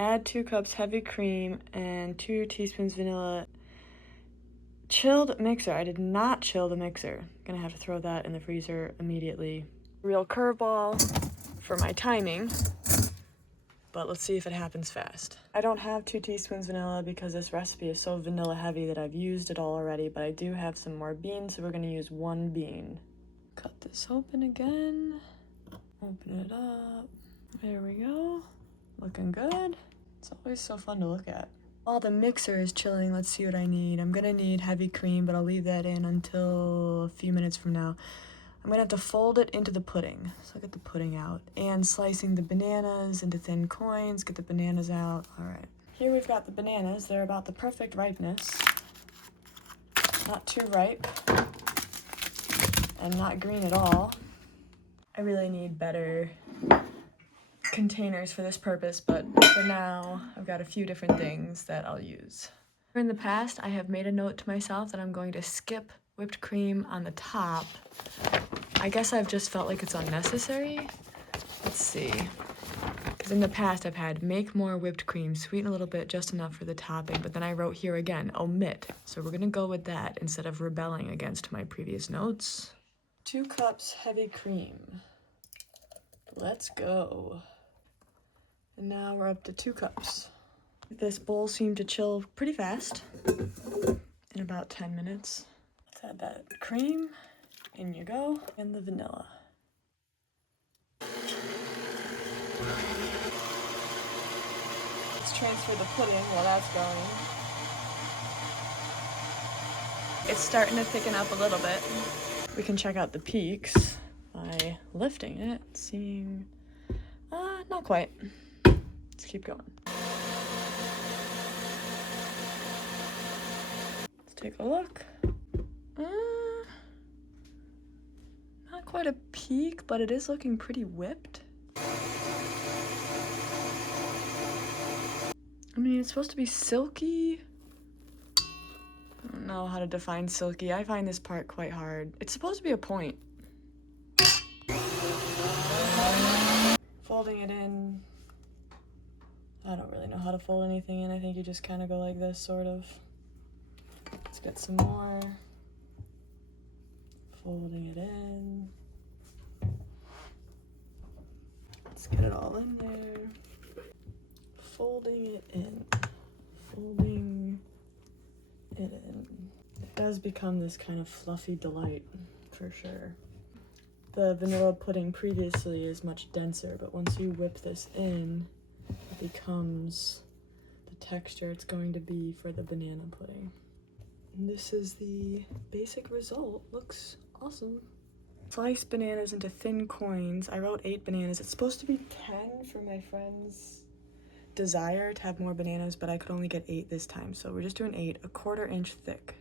Add 2 cups heavy cream and 2 teaspoons vanilla. Chilled mixer. I did not chill the mixer. Gonna have to throw that in the freezer immediately. Real curveball for my timing, but let's see if it happens fast. I don't have 2 teaspoons vanilla because this recipe is so vanilla heavy that I've used it all already, but I do have some more beans, so we're gonna use 1 bean. Cut this open again. Open it up. There we go. Looking good. It's always so fun to look at. While the mixer is chilling, let's see what I need. I'm gonna need heavy cream, but I'll leave that in until a few minutes from now. I'm gonna have to fold it into the pudding. So I'll get the pudding out. And slicing the bananas into thin coins, get the bananas out. All right. Here we've got the bananas. They're about the perfect ripeness. Not too ripe. And not green at all. I really need better containers for this purpose, but for now, I've got a few different things that I'll use. In the past, I have made a note to myself that I'm going to skip whipped cream on the top. I guess I've just felt like it's unnecessary. Let's see. Because in the past, I've had make more whipped cream, sweeten a little bit, just enough for the topping, but then I wrote here again, omit. So we're gonna go with that instead of rebelling against my previous notes. 2 cups heavy cream. Let's go. And now we're up to 2 cups. This bowl seemed to chill pretty fast, in about 10 minutes. Let's add that cream, in you go, and the vanilla. Let's transfer the pudding while that's going. It's starting to thicken up a little bit. We can check out the peaks by lifting it, seeing, not quite. Let's keep going. Let's take a look. Not quite a peak, but it is looking pretty whipped. I mean, it's supposed to be silky. I don't know how to define silky. I find this part quite hard. It's supposed to be a point. Folding it in. I don't really know how to fold anything in. I think you just kind of go like this, sort of. Let's get some more. Folding it in. Let's get it all in there. Folding it in. Folding it in. It does become this kind of fluffy delight, for sure. The vanilla pudding previously is much denser, but once you whip this in, it becomes the texture it's going to be for the banana pudding. And this is the basic result. Looks awesome. Slice bananas into thin coins. I wrote 8 bananas. It's supposed to be 10 for my friend's desire to have more bananas, but I could only get 8 this time, so we're just doing 8, 1/4 inch thick.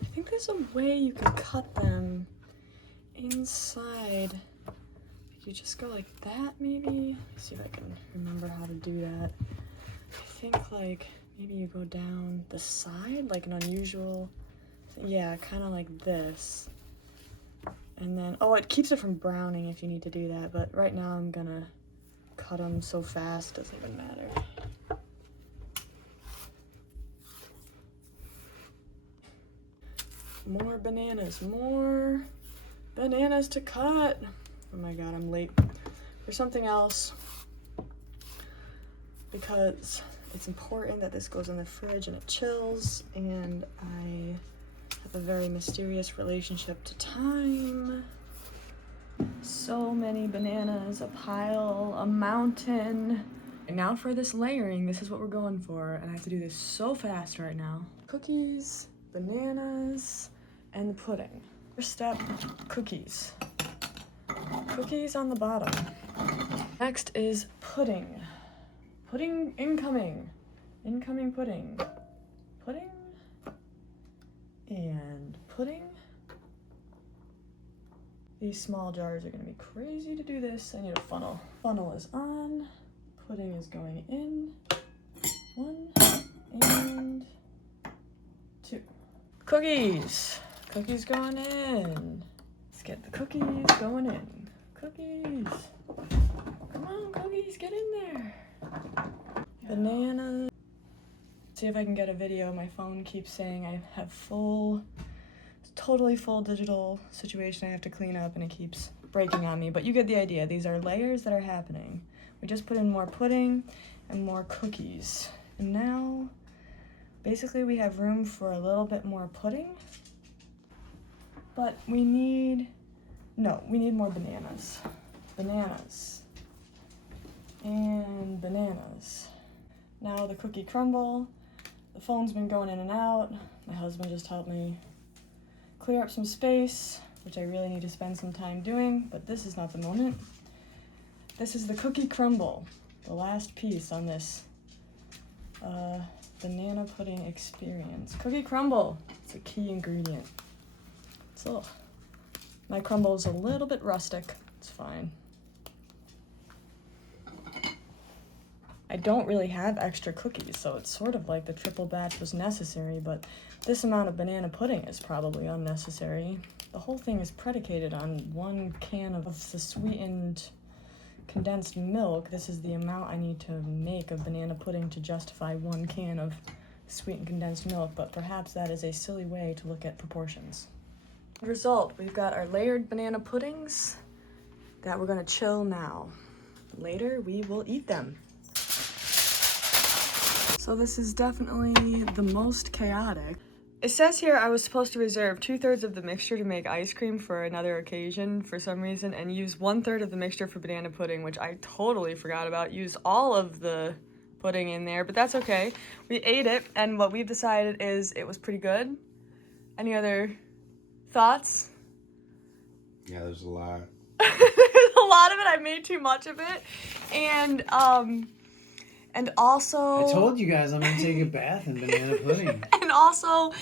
I think there's a way you can cut them inside. You just go like that, maybe? Let's see if I can remember how to do that. I think like maybe you go down the side, like an unusual, yeah, kind of like this. And then, oh, it keeps it from browning if you need to do that, but right now I'm gonna cut them so fast, doesn't even matter. More bananas to cut. Oh my god, I'm late for something else because it's important that this goes in the fridge and it chills, and I have a very mysterious relationship to time. So many bananas, a pile, a mountain. And now for this layering, this is what we're going for, and I have to do this so fast right now. Cookies, bananas, and the pudding. First step, cookies. Cookies on the bottom. Next is pudding. Pudding incoming. Incoming pudding. Pudding. And pudding. These small jars are gonna be crazy to do this. I need a funnel. Funnel is on. Pudding is going in. 1 and 2. Cookies. Cookies going in. Let's get the cookies going in. Cookies. Come on, cookies, get in there. Bananas. See if I can get a video. My phone keeps saying I have totally full digital situation I have to clean up, and it keeps breaking on me. But you get the idea. These are layers that are happening. We just put in more pudding and more cookies. And now, basically we have room for a little bit more pudding. But we need more bananas. Bananas. And bananas. Now the cookie crumble. The phone's been going in and out. My husband just helped me clear up some space, which I really need to spend some time doing, but this is not the moment. This is the cookie crumble, the last piece on this banana pudding experience. Cookie crumble, it's a key ingredient. So, my crumble is a little bit rustic, it's fine. I don't really have extra cookies, so it's sort of like the triple batch was necessary, but this amount of banana pudding is probably unnecessary. The whole thing is predicated on 1 can of the sweetened condensed milk. This is the amount I need to make of banana pudding to justify 1 can of sweetened condensed milk, but perhaps that is a silly way to look at proportions. Result, we've got our layered banana puddings that we're gonna chill now. Later, we will eat them. So this is definitely the most chaotic. It says here I was supposed to reserve 2/3 of the mixture to make ice cream for another occasion for some reason, and use 1/3 of the mixture for banana pudding, which I totally forgot about. Used all of the pudding in there, but that's okay. We ate it, and what we've decided is it was pretty good. Any other thoughts? Yeah, there's a lot. There's a lot of it. I made too much of it, and also... I told you guys I'm gonna take a bath in banana pudding. And also,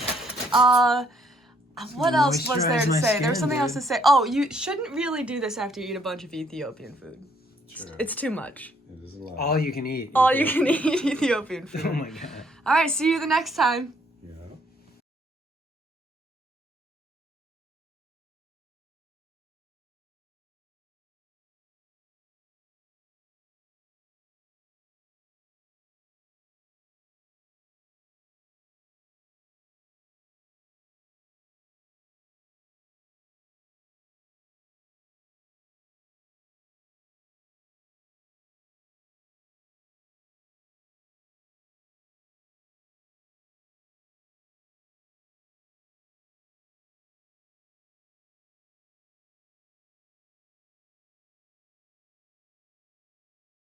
what else was there to say? There was something else to say. Oh, you shouldn't really do this after you eat a bunch of Ethiopian food. Sure. It's too much. It is a lot. All you can eat. All you can eat Ethiopian food. Oh my god. All right, see you the next time.